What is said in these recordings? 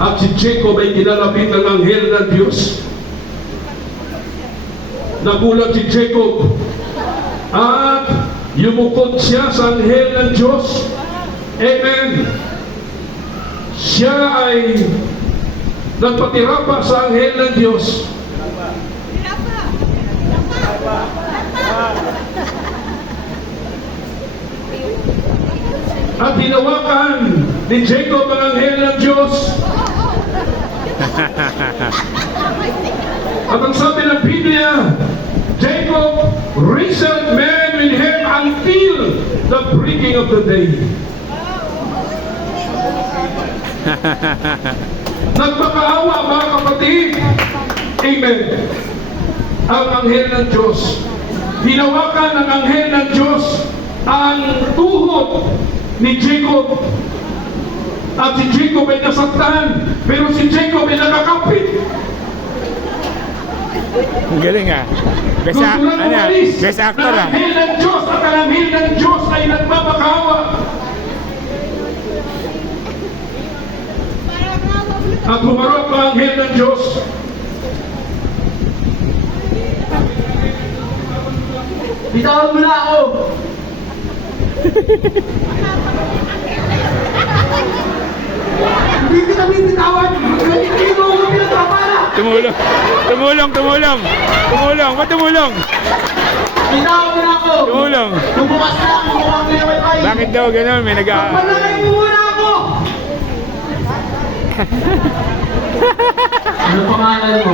At si Jacob ay kinalapit ng anghel ng Diyos. Nagulat si Jacob at yumukod siya sa anghel ng Diyos. Amen. Siya ay nagpatira pa sa anghel ng Diyos. At hinawakan ni Jacob ang anghel ng Diyos. At ang sabi ng Biblia, Jacob wrestled man with him until the breaking of the day. Nagpakaawa mga kapatid. Amen. Ang anghel ng Diyos. Hinawakan ng anghel ng Diyos ang tuhod ni Jacob. At si Jacob ay nasaktan, pero si Jacob ay nakakapit. Ang galing ah. Best actor ah. Ang anghel ng Diyos at ang anghel ng Diyos ay nagmamakawa. At humarap ang anghel ng Diyos. Bitawan mo na ako! Hindi kita bitawan! Hindi mo ako pinagpapala! Tumulong. Ba't tumulong? Bitawan mo na ako! Tumulong. Bumukas na ako! Mukha ko yung wifi! Bakit daw gano'n? May Panalay mo muna ako! Ano pangalan mo?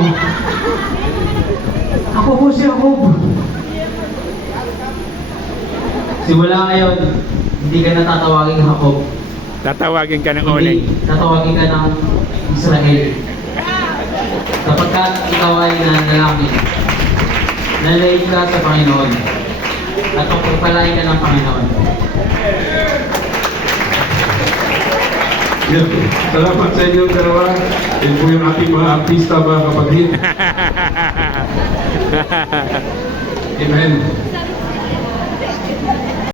Ako po si Jacob. Simula ngayon, hindi ka na tatawagin Jacob. Tatawagin ka ng Hindi, Oneng. tatawagin ka ng Israel. Kapag ka ikaw ay nanalangin, nalayin ka sa Panginoon at pagpapalain ka ng Panginoon. Yan. Salamat sa inyo dalawa. Yan po yung ating mga artista mga kapatid. Amen.